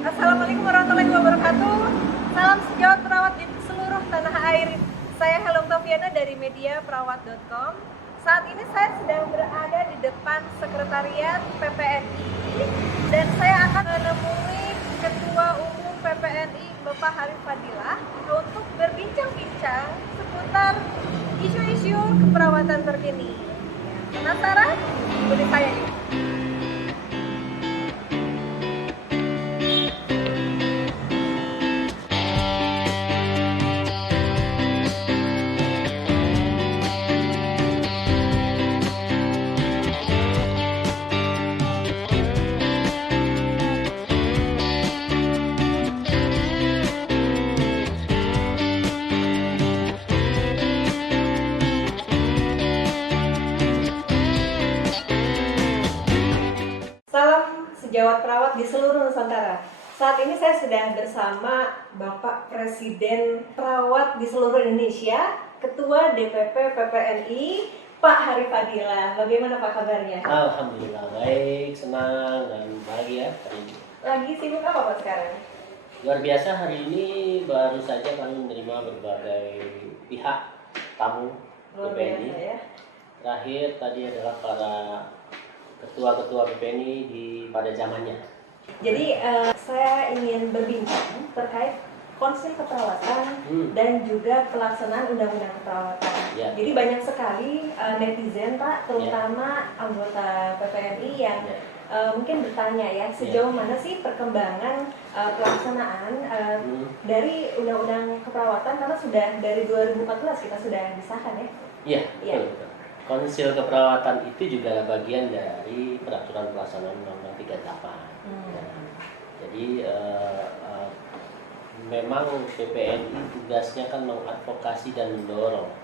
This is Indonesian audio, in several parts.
Assalamualaikum warahmatullahi wabarakatuh. Salam sejawat perawat di seluruh tanah air. Saya Helen Toviana dari mediaperawat.com. Saat ini saya sedang berada di depan sekretariat PPNI dan saya akan menemui Ketua Umum PPNI Bapak Harif Fadilah untuk berbincang-bincang seputar isu-isu keperawatan terkini. Penasaran? Ikuti saya yuk. Salam sejawat perawat di seluruh Nusantara. Saat ini saya sudah bersama Bapak Presiden Perawat di seluruh Indonesia, Ketua DPP PPNI, Pak Harif Fadilah. Bagaimana Pak kabarnya? Alhamdulillah baik, senang dan bahagia hari ini. Lagi sibuk apa Pak sekarang? Luar biasa hari ini baru saja kami menerima berbagai pihak tamu Luar PPNI. biasa ya. Terakhir tadi adalah para ketua-ketua PPNI pada zamannya. Jadi saya ingin berbincang terkait konsil keperawatan dan juga pelaksanaan undang-undang keperawatan. Ya. Jadi banyak sekali netizen Pak, terutama anggota PPNI yang mungkin bertanya ya, sejauh mana sih perkembangan pelaksanaan dari undang-undang keperawatan, karena sudah dari 2014 kita sudah disahkan ya. Iya, Iya. betul. Konsil keperawatan itu juga bagian dari peraturan pelaksanaan Undang-Undang 38. Ya. Jadi memang PPNI tugasnya kan mengadvokasi dan mendorong,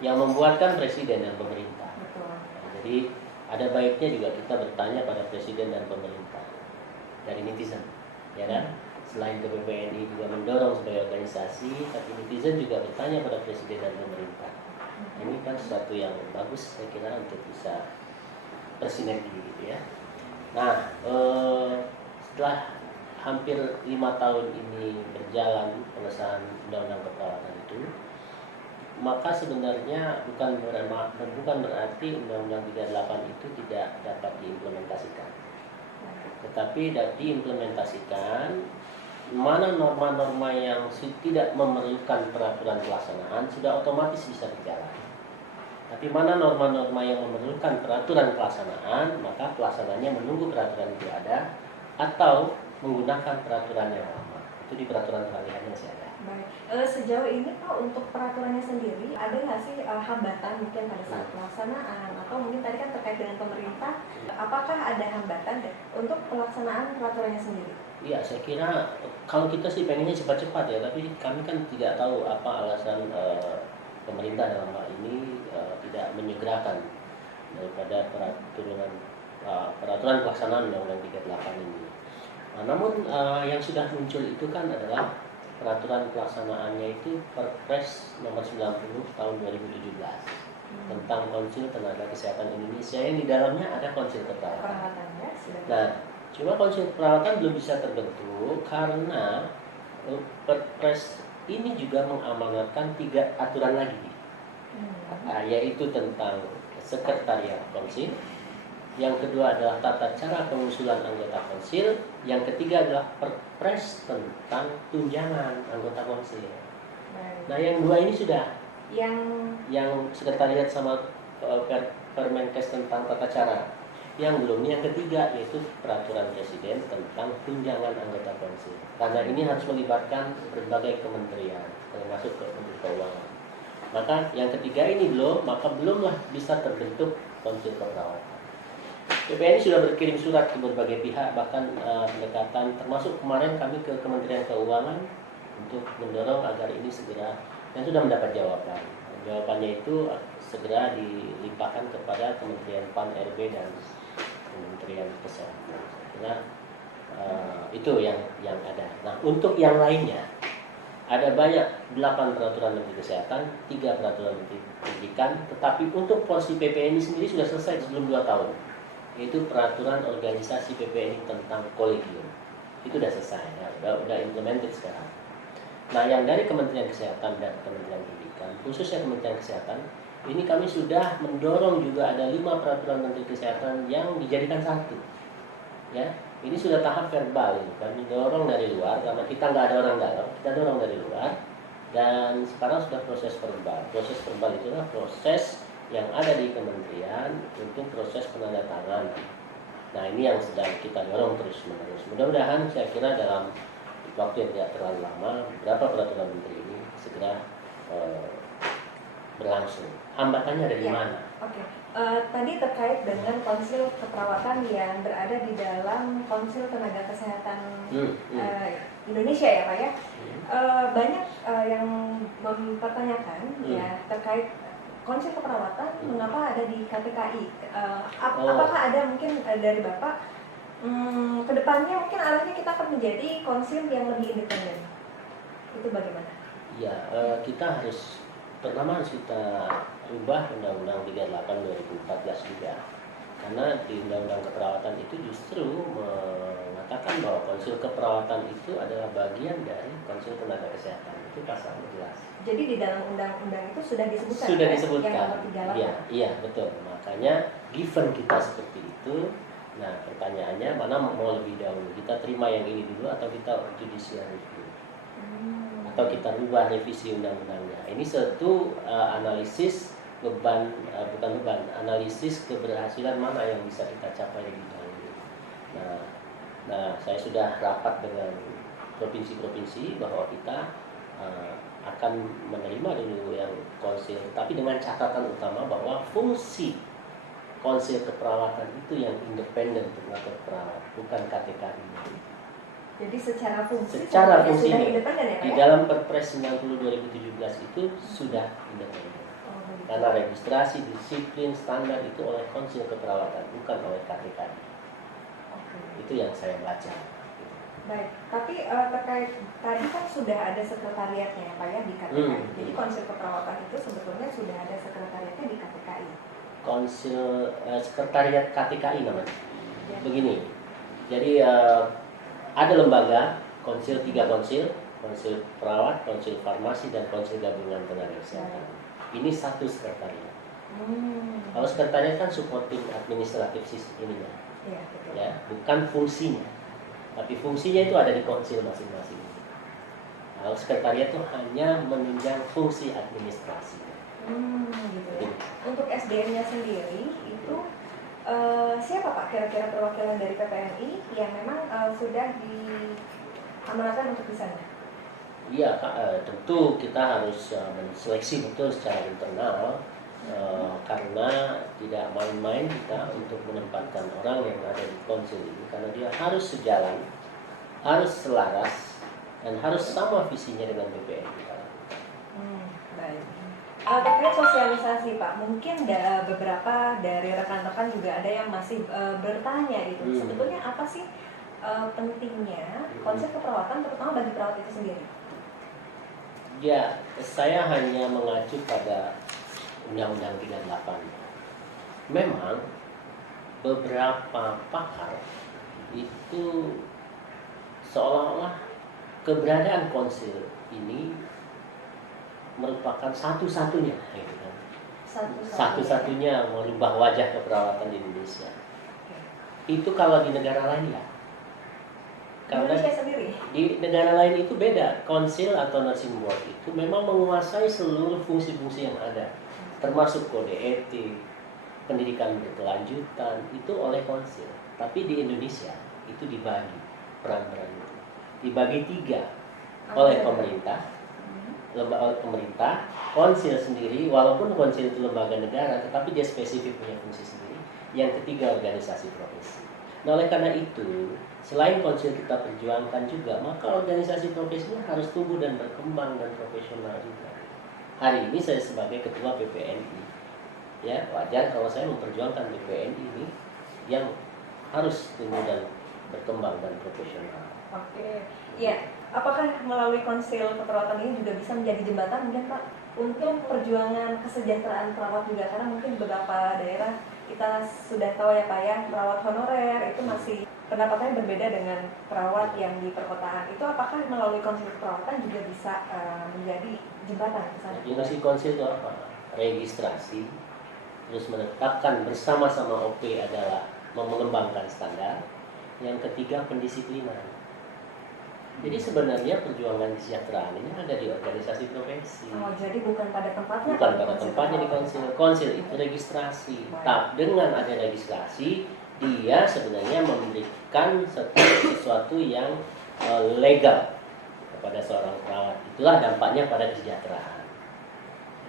yang membuatkan presiden dan pemerintah. Betul. Nah, jadi ada baiknya juga kita bertanya pada presiden dan pemerintah dari netizen, ya kan? Selain ke PPNI juga mendorong sebagai organisasi, tapi netizen juga bertanya pada presiden dan pemerintah. Ini kan sesuatu yang bagus saya kira untuk bisa bersinergi gitu ya. Nah, setelah hampir 5 tahun ini berjalan pengesahan Undang-Undang Keperawatan itu, maka sebenarnya bukan berarti Undang-Undang 38 itu tidak dapat diimplementasikan. Tetapi diimplementasikan, mana norma-norma yang tidak memerlukan peraturan pelaksanaan sudah otomatis bisa berjalan. Tapi mana norma-norma yang memerlukan peraturan pelaksanaan, maka pelaksananya menunggu peraturan itu ada atau menggunakan peraturan yang lama. Itu di peraturan peralihannya masih ada. Baik. Sejauh ini Pak, untuk peraturannya sendiri ada nggak sih hambatan mungkin pada saat pelaksanaan, atau mungkin tadi kan terkait dengan pemerintah, apakah ada hambatan untuk pelaksanaan peraturannya sendiri? Iya, saya kira kalau kita sih pengennya cepat-cepat ya, tapi kami kan tidak tahu apa alasan pemerintah dalam hal ini tidak menyegerakan daripada peraturan pelaksanaan Undang-Undang 38 ini. Nah, namun yang sudah muncul itu kan adalah peraturan pelaksanaannya itu Perpres nomor 90 tahun 2017 tentang Konsil Tenaga Kesehatan Indonesia, yang di dalamnya ada konsil keperawatan. Ya, sudah. Nah, cuma konsil keperawatan belum bisa terbentuk karena Perpres ini juga mengamanatkan 3 aturan lagi, yaitu tentang sekretariat konsil. Yang kedua adalah tata cara pengusulan anggota konsil. Yang ketiga adalah Perpres tentang tunjangan anggota konsil. Nah, yang 2 ini sudah. Yang sekretariat sama Permenkes tentang tata cara. Yang belum, yang ketiga yaitu peraturan presiden tentang tunjangan anggota konsil. Karena ini harus melibatkan berbagai kementerian, termasuk Kementerian Keuangan. Maka yang ketiga ini belum, maka belumlah bisa terbentuk konsil keperawatan. PPNI sudah berkirim surat ke berbagai pihak, bahkan pendekatan, termasuk kemarin kami ke Kementerian Keuangan untuk mendorong agar ini segera, dan sudah mendapat jawaban. Jawabannya itu segera dilimpahkan kepada Kementerian PAN, RB, dan Kementerian Kesehatan. Nah, itu yang ada. Nah, untuk yang lainnya ada banyak 8 peraturan Menteri Kesehatan, 3 peraturan Menteri Pendidikan, tetapi untuk porsi PPNI sendiri sudah selesai sebelum 2 tahun. Yaitu peraturan organisasi PPNI tentang kolegium. Itu udah selesai ya, udah implemented sekarang. Nah, yang dari Kementerian Kesehatan dan Kementerian Pendidikan, khususnya Kementerian Kesehatan, ini kami sudah mendorong juga ada 5 peraturan Menteri Kesehatan yang dijadikan satu. Ya, ini sudah tahap verbal ini. Kami dorong dari luar karena kita nggak ada orang dalam, kita dorong dari luar. Dan sekarang sudah proses verbal. Proses verbal itulah proses yang ada di kementerian untuk proses penandatanganan. Nah, ini yang sedang kita dorong terus-menerus. Mudah-mudahan saya kira dalam waktu yang tidak terlalu lama, beberapa peraturan menteri ini segera berlangsung. Hambatannya dari mana? Oke. Tadi terkait dengan konsil keperawatan yang berada di dalam Konsil Tenaga Kesehatan Indonesia ya Pak ya. Banyak yang mempertanyakan ya terkait konsil keperawatan mengapa ada di KTKI. Apakah ada mungkin dari Bapak kedepannya mungkin arahnya kita akan menjadi konsil yang lebih independen. Itu bagaimana? Ya, kita pertama harus kita rubah Undang-Undang 38 2014 juga. Karena di Undang-Undang Keperawatan itu justru mengatakan bahwa konsil keperawatan itu adalah bagian dari konsil tenaga kesehatan. Itu pasalnya jelas. Jadi di dalam undang-undang itu sudah disebutkan. Sudah disebutkan. Yang nomor 38. Iya, betul. Makanya given kita seperti itu, nah pertanyaannya mana mau lebih dahulu? Kita terima yang ini dulu atau kita judicial review? Atau kita rubah revisi undang-undangnya? Ini satu analisis analisis keberhasilan mana yang bisa kita capai lebih dahulu. Nah, saya sudah rapat dengan provinsi-provinsi bahwa kita akan menerima dulu yang konsil, tapi dengan catatan utama bahwa fungsi konsil keperawatan itu yang independen tenaga perawat, bukan KTKI. Jadi secara fungsi sudah independen ya Pak? Di dalam Perpres 90 2017 itu sudah independen. Karena registrasi, disiplin, standar itu oleh konsil keperawatan, bukan oleh KTKI. Itu yang saya baca. Baik, tapi terkait tadi kan sudah ada sekretariatnya ya Pak ya di KTKI. Jadi konsil keperawatan itu sebetulnya sudah ada sekretariatnya di KTKI. Konsil sekretariat KTKI namanya. Ya. Begini. Jadi ada lembaga konsil, 3 konsil perawat, konsil farmasi, dan konsil gabungan tenaga kesehatan. Ini satu sekretariat. Kalau sekretariat kan supporting administratif ininya, ya, bukan fungsinya. Tapi fungsinya itu ada di konsil masing-masing. Kalau sekretariat itu hanya menunjang fungsi administrasi. Gitu ya. Untuk SDM-nya sendiri itu siapa Pak kira-kira perwakilan dari PPNI yang memang sudah diamanatkan untuk di sana? Iya, tentu kita harus menseleksi betul secara internal karena tidak main-main kita untuk menempatkan orang yang ada di konsil ini, karena dia harus sejalan, harus selaras, dan harus sama visinya dengan BPNI. Baik. Terkait sosialisasi Pak, mungkin beberapa dari rekan-rekan juga ada yang masih bertanya gitu. Sebetulnya apa sih pentingnya konsep keperawatan terutama bagi perawat itu sendiri? Ya, saya hanya mengacu pada Undang-Undang 38. Memang beberapa pakar itu seolah-olah keberadaan konsil ini merupakan satu-satunya, gitu kan? Satu-satunya merubah wajah keperawatan di Indonesia. Itu kalau di negara lain ya. Karena di negara lain itu beda. Konsil atau nursing board itu memang menguasai seluruh fungsi-fungsi yang ada, termasuk kode etik, pendidikan berkelanjutan itu oleh konsil. Tapi di Indonesia itu dibagi peran-peran itu, dibagi 3 oleh pemerintah, konsil sendiri, walaupun konsil itu lembaga negara, tetapi dia spesifik punya fungsi sendiri. Yang ketiga organisasi profesi. Nah, oleh karena itu, selain konsil kita perjuangkan juga, maka organisasi profesinya harus tumbuh dan berkembang dan profesional juga. Hari ini saya sebagai ketua PPNI, ya wajar kalau saya memperjuangkan PPNI ini yang harus tumbuh dan berkembang dan profesional. Oke, ya. Apakah melalui konsil keperawatan ini juga bisa menjadi jembatan mungkin Pak untuk perjuangan kesejahteraan perawat juga, karena mungkin di beberapa daerah kita sudah tahu ya Pak ya, perawat honorer itu masih pendapatannya berbeda dengan perawat yang di perkotaan. Itu apakah melalui konsil keperawatan juga bisa menjadi jembatan ke sana? Fungsi konsil itu apa? Registrasi, terus menetapkan bersama-sama OP adalah mengembangkan standar. Yang ketiga, pendisiplinan. Jadi sebenarnya perjuangan kesejahteraan ini ada di organisasi profesi. Oh, jadi bukan pada tempatnya? Bukan pada tempatnya di konsil. Konsil itu registrasi. Tapi dengan ada registrasi, dia sebenarnya memberikan sesuatu yang legal kepada seorang perawat. Itulah dampaknya pada kesejahteraan.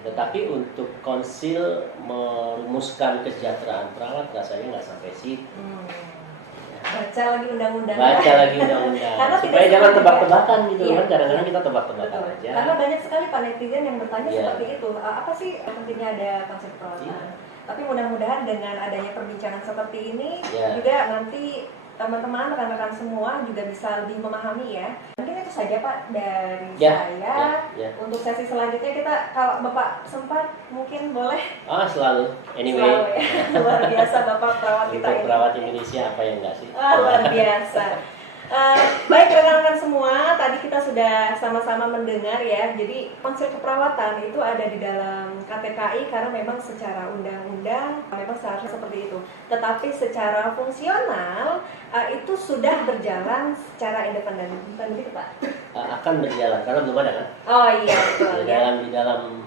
Tetapi untuk konsil merumuskan kesejahteraan perawat rasanya nggak sampai situ. Baca lagi undang-undang. Baca lagi undang-undang. Supaya jangan tebak-tebakan gitu kan. Kadang-kadang kita tebak-tebakan aja. Karena banyak sekali Pak netizen yang bertanya Iya. seperti itu. Apa sih pentingnya ada konsep perawatan? Iya. Tapi mudah-mudahan dengan adanya perbincangan seperti ini Iya. juga nanti teman-teman, rekan-rekan semua juga bisa lebih memahami ya. Mungkin itu saja Pak dari saya. Untuk sesi selanjutnya kita, kalau Bapak sempat mungkin boleh. Selalu. Anyway. Selalu ya. Luar biasa Bapak perawat kita Untuk ini. perawat Indonesia apa yang enggak sih? Luar biasa. Baik rekan-rekan semua, tadi kita sudah sama-sama mendengar ya. Jadi konsil keperawatan itu ada di dalam KTKI karena memang secara undang-undang memang seharusnya seperti itu. Tetapi secara fungsional itu sudah berjalan secara independen. Bukan begitu Pak? Akan berjalan karena belum ada kan? Oh iya betul ya. Di dalam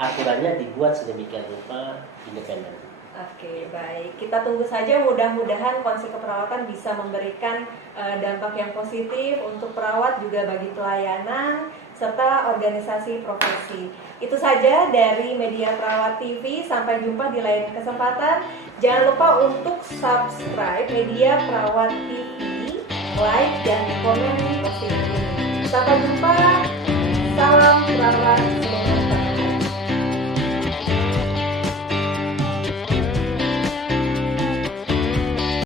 aturannya dibuat sedemikian rupa independen. Oke, baik. Kita tunggu saja, mudah-mudahan konsil keperawatan bisa memberikan dampak yang positif untuk perawat juga bagi pelayanan serta organisasi profesi. Itu saja dari Media Perawat TV. Sampai jumpa di lain kesempatan. Jangan lupa untuk subscribe Media Perawat TV, like dan komen posting ini. Sampai jumpa.